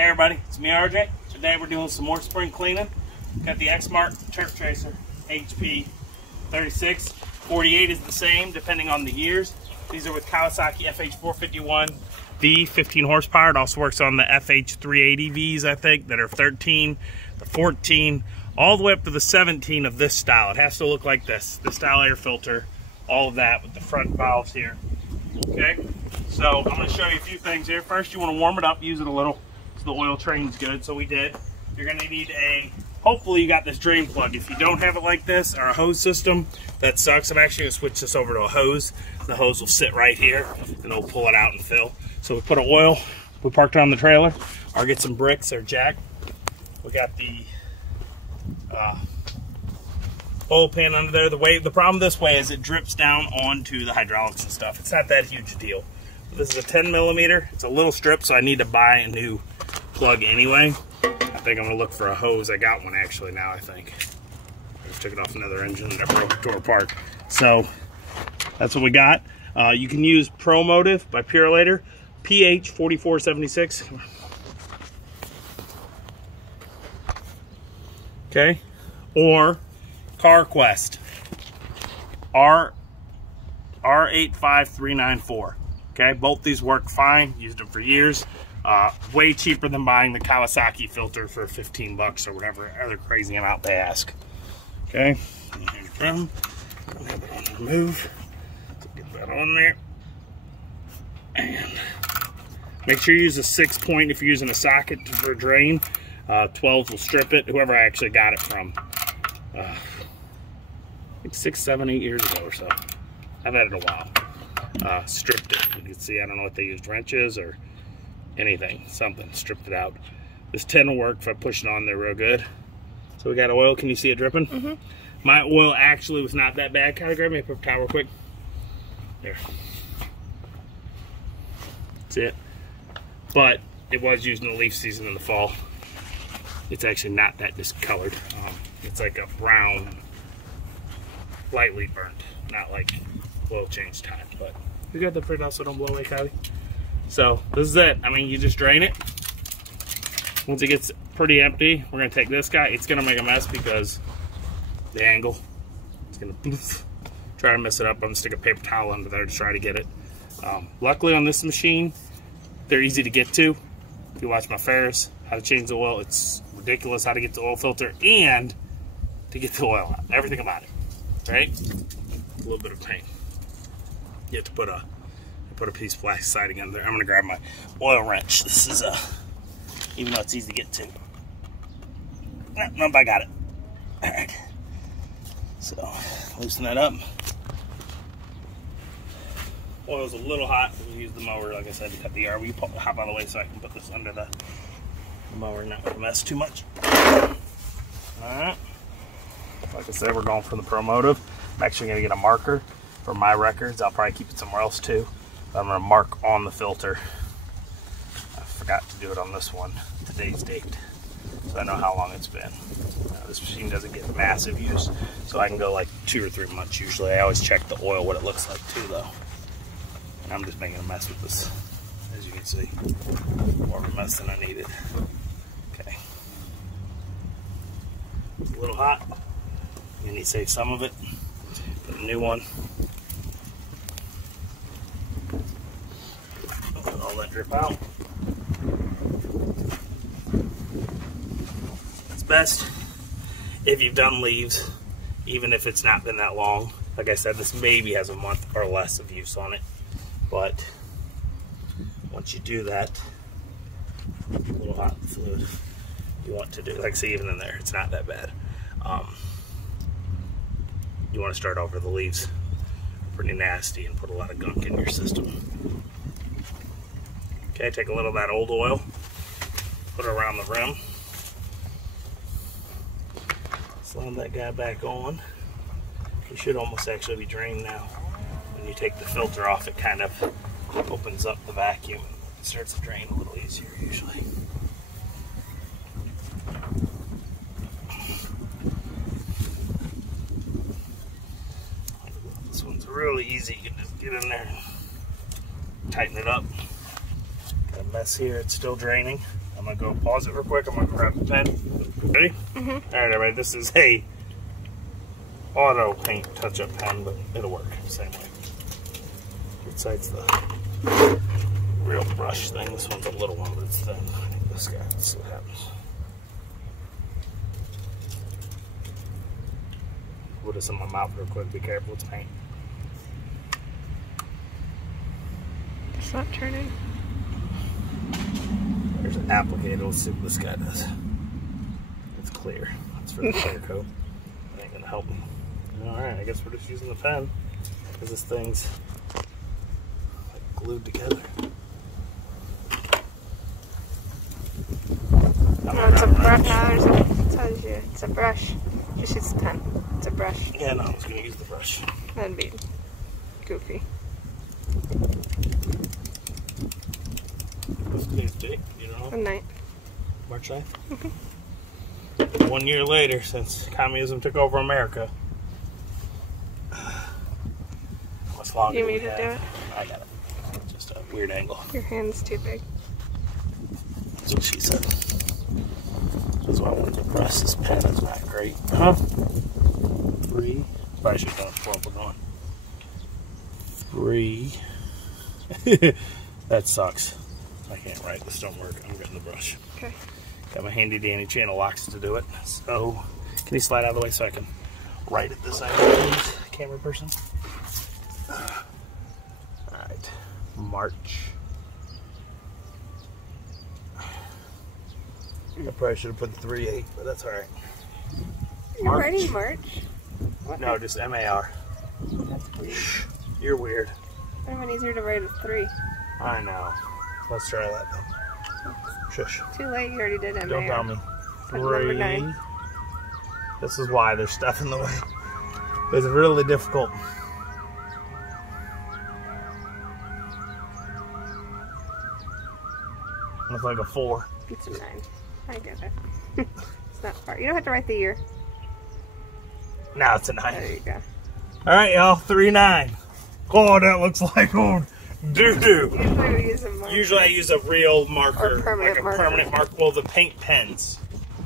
Hey everybody, it's me RJ. Today we're doing some more spring cleaning. Got the Exmark Turf Tracer HP 36. 48 is the same depending on the years. These are with Kawasaki FH451 V, 15 horsepower. It also works on the FH380Vs, I think, that are 13, the 14, all the way up to the 17 of this style. It has to look like this style air filter, all of that with the front valves here. Okay, so I'm going to show you a few things here. First, you want to warm it up, use it a little so the oil trains good. So we did. You're going to need hopefully you got this drain plug. If you don't have it like this, or a hose system, that sucks. I'm actually going to switch this over to a hose. The hose will sit right here and it'll pull it out and fill. So we put an oil, we parked it on the trailer, or get some bricks or jack. We got the oil pan under there. The problem this way is it drips down onto the hydraulics and stuff. It's not that huge a deal. This is a 10 millimeter. It's a little strip, so I need to buy a new plug anyway. I think I'm gonna look for a hose. I got one actually now, I think. I just took it off another engine and I broke it, tore apart. So that's what we got. You can use Pro Motive by Purolator, PH 4476. Okay, or CarQuest R85394. Okay, both these work fine. Used them for years. Way cheaper than buying the Kawasaki filter for 15 bucks or whatever other crazy amount they ask. Okay, here's the drum. I'll have it on the remove. So get that on there. And make sure you use a 6-point if you're using a socket for a drain. 12s will strip it. Whoever I actually got it from. I think 6, 7, 8 years ago or so. I've had it a while. Stripped it. You can see, I don't know what they used, wrenches or anything, something, stripped it out. This 10 will work if I push it on there real good. So we got oil. Can you see it dripping? Mm-hmm. My oil actually was not that bad. Kind of grab me a paper towel real quick. There. That's it. But it was used in the leaf season in the fall. It's actually not that discolored. It's like a brown, lightly burnt, not like oil change time. But you got the print out so don't blow away, Kylie. So this is it. I mean, you just drain it. Once it gets pretty empty, we're gonna take this guy. It's gonna make a mess because the angle. It's gonna try to mess it up. I'm gonna stick a paper towel under there to try to get it. Luckily on this machine, they're easy to get to. If you watch my Ferris, how to change the oil, it's ridiculous how to get the oil filter and to get the oil out. Everything about it, right? A little bit of pain. You have to put a piece of plastic siding in there. I'm gonna grab my oil wrench. This is even though it's easy to get to. Nope, I got it. All right. So loosen that up. Oil's a little hot. We use the mower, like I said, to cut the yard. We hop out of the way so I can put this under the mower and not make a mess too much. All right. Like I said, we're going from the Pro Motive. I'm actually gonna get a marker for my records. I'll probably keep it somewhere else too. I'm gonna mark on the filter. I forgot to do it on this one, today's date, so I know how long it's been. This machine doesn't get massive use, so I can go like 2 or 3 months usually. I always check the oil, what it looks like too though. And I'm just making a mess with this, as you can see. More of a mess than I needed. Okay. It's a little hot. You need to save some of it. Put a new one. Let all that drip out. It's best if you've done leaves, even if it's not been that long. Like I said, this maybe has a month or less of use on it. But once you do that, a little hot fluid, you want to do, like see, even in there, it's not that bad. You want to start over. The leaves are pretty nasty and put a lot of gunk in your system. Okay, take a little of that old oil, put it around the rim, slide that guy back on. It should almost actually be drained now. When you take the filter off, it kind of opens up the vacuum. It starts to drain a little easier usually. This one's really easy. You can just get in there and tighten it up. Gotta mess here. It's still draining. I'm gonna go pause it real quick. I'm gonna grab the pen. Ready? All right, everybody. This is a auto paint touch-up pen, but it'll work the same way. Besides the real brush thing, this one's a little one, but it's thin. I think this guy. Let's see what happens. Put this in my mouth real quick. Be careful. It's paint. It's not turning. There's an applicator. Let's see what this guy does. It's clear. It's for the clear coat. That ain't gonna help me. Alright, I guess we're just using the pen because this thing's like glued together. No, it's a brush. No, it tells you it's a brush. Just use the pen. It's a brush. Yeah, no, I was gonna use the brush. That'd be goofy. What's today's date? You know? The 9th. March 9th? 1 year later since communism took over America. What's longer? You need to do it? I got it. Just a weird angle. Your hand's too big. That's what she said. That's why I wanted to press this pen. It's not great. Huh? 3. Probably should have done it before we're going. 3. That sucks. I can't write. This don't work. I'm getting the brush. Okay. Got my handy dandy channel locks to do it. So, can you slide out of the way so I can write at this angle, please, camera person? Alright. March. I probably should have put 3-8, but that's alright. You're writing March? No, just M-A-R. That's weird. You're weird. It would have been easier to write a 3. I know. Let's try that then. Shush. Too late, you already did MAR. Don't tell me. Number 9. This is why there's stuff in the way. It's really difficult. It's like a 4. It's a 9. I get it. It's not far. You don't have to write the year. Now it's a 9. There you go. Alright, y'all. 3-9. Oh, that looks like old doo-doo. Usually we use a marker. Usually I use a real marker. Or permanent like a marker. permanent marker. Well, the paint pens.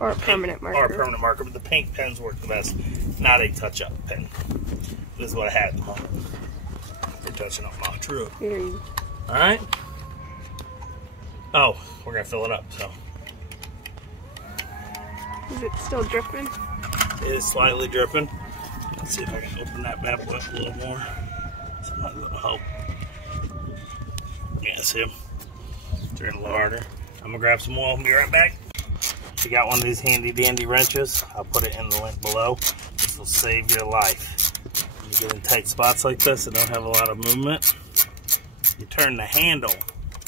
Or a permanent marker. Or a permanent marker, but the paint pens work the best. Not a touch-up pen. This is what I had at the moment. For touching up my true. Alright. Oh, we're going to fill it up, so. Is it still dripping? It is slightly dripping. Let's see if I can open that bad boy up a little more. Sometimes that'll help. Yeah, see him? Turn a little harder. I'm going to grab some oil and be right back. If you got one of these handy dandy wrenches, I'll put it in the link below. This will save your life. When you get in tight spots like this that don't have a lot of movement, you turn the handle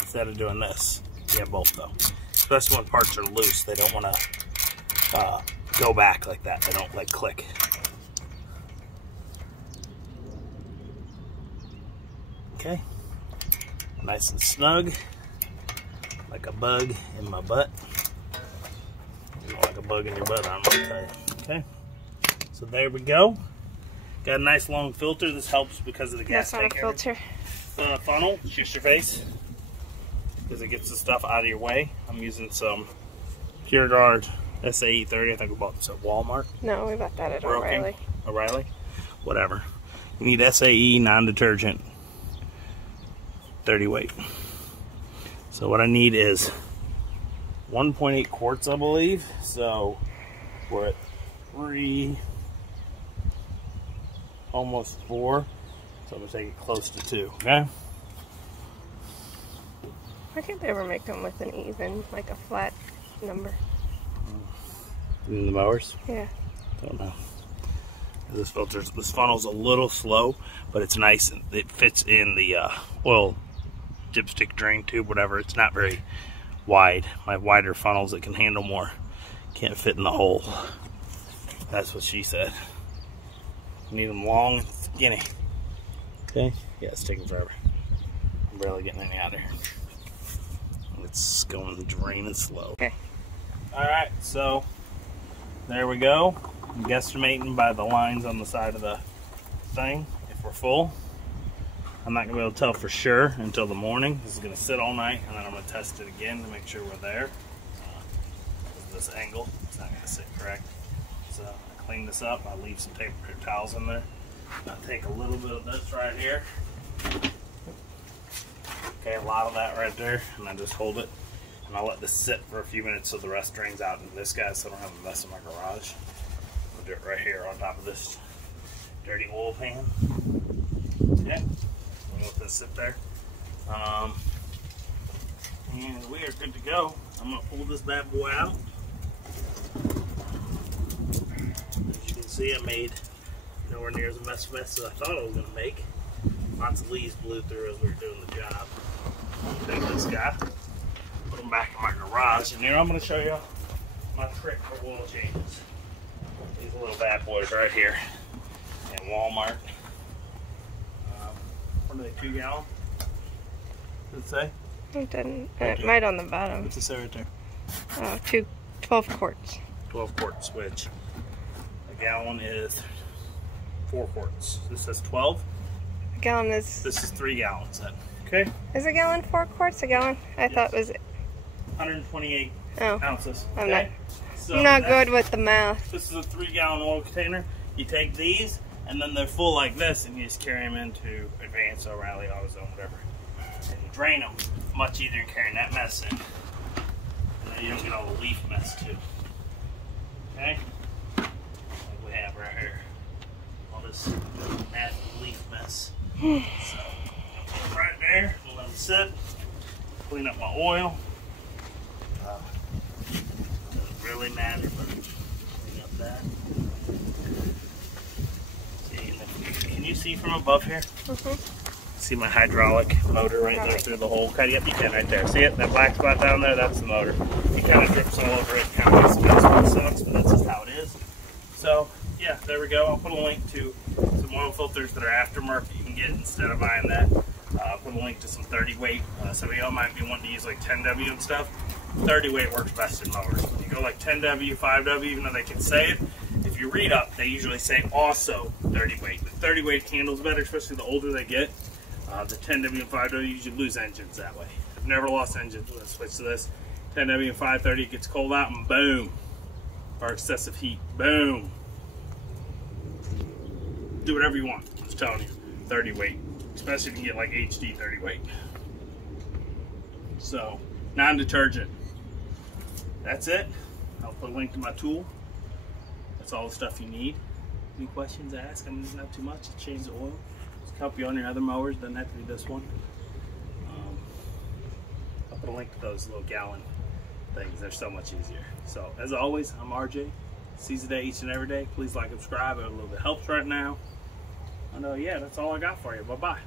instead of doing this. You have both though. Especially when parts are loose, they don't want to go back like that. They don't like click. Okay. Nice and snug. Like a bug in my butt. You don't like a bug in your butt, I'm gonna tell you. Okay. So there we go. Got a nice long filter. This helps because of the gas tank. That's not a filter. The funnel, shoots your face. Because it gets the stuff out of your way. I'm using some Pure Guard SAE 30. I think we bought this at Walmart. No, we bought that at O'Reilly. O'Reilly? Whatever. You need SAE non-detergent 30 weight. So what I need is 1.8 quarts, I believe. So we're at 3, almost 4. So I'm gonna take it close to 2. Okay. Why can't they ever make them with an even, like a flat number? In the mowers? Yeah. Don't know. This funnel's a little slow, but it's nice and it fits in the oil dipstick drain tube, whatever. It's not very wide. My wider funnels that can handle more can't fit in the hole. That's what she said. You need them long and skinny. Okay? Yeah, it's taking forever. I'm barely getting any out of here. It's going draining slow. Okay. Alright, so there we go. I'm guesstimating by the lines on the side of the thing if we're full. I'm not gonna be able to tell for sure until the morning. This is gonna sit all night, and then I'm gonna test it again to make sure we're there. This angle, it's not gonna sit correct. So I clean this up. I leave some paper towels in there. I take a little bit of this right here. Okay, a lot of that right there, and I just hold it, and I'll let this sit for a few minutes so the rest drains out into this guy, so I don't have a mess in my garage. I'll do it right here on top of this dirty oil pan. Yeah, I'll let this sit there. And we are good to go. I'm gonna pull this bad boy out. As you can see, I made nowhere near as mess as I thought I was gonna make. Lots of leaves blew through as we were doing the job. Take this guy, put him back in my garage, and here I'm gonna show you my trick for oil changes. These little bad boys right here at Walmart. What are they, 2 gallon? Does it say? It didn't. It might on the bottom. What's it say right there? 12 quarts. 12 quarts, which a gallon is 4 quarts. This says 12. A gallon is... This is 3 gallons then. Okay? Is a gallon 4 quarts? A gallon? I thought it was... 128 Oh. ounces. I'm okay? I'm not good with the math. This is a 3 gallon oil container. You take these, and then they're full like this, and you just carry them into Advance, O'Reilly, AutoZone, whatever. And you drain them. Much easier than carrying that mess in. And then you don't get all the leaf mess too. Okay? Like we have right here. All this nasty leaf mess. So, put it right there, we'll let them sit. Clean up my oil. Doesn't really matter, but clean up that. See, can you see from above here? See my hydraulic motor right there through the hole? Yep, you can right there. See it? That black spot down there? That's the motor. It kind of drips all over it. Kind of smells what sucks, but that's just how it is. So, yeah, there we go. I'll put a link to some oil filters that are aftermarket that you can get instead of buying that. I'll put a link to some 30 weight. Some of y'all might be wanting to use like 10W and stuff. 30 weight works best in mowers. When you go like 10W, 5W, even though they can say it, if you read up, they usually say also 30 weight. But 30 weight handles better, especially the older they get. The 10W and 5W usually lose engines that way. I've never lost engines when I switch to this. 10W and 530, it gets cold out and boom. Or excessive heat, boom. Do whatever you want, I'm just telling you. 30 weight, especially if you can get like HD 30 weight. So, non-detergent. That's it. I'll put a link to my tool. That's all the stuff you need. Any questions, ask. I mean, it's not too much to change the oil. Help you on your other mowers, doesn't have to be this one. I'll put a link to those little gallon things. They're so much easier. So as always, I'm RJ. Seize the day each and every day. Please like and subscribe. A little bit helps right now. And yeah, that's all I got for you. Bye bye.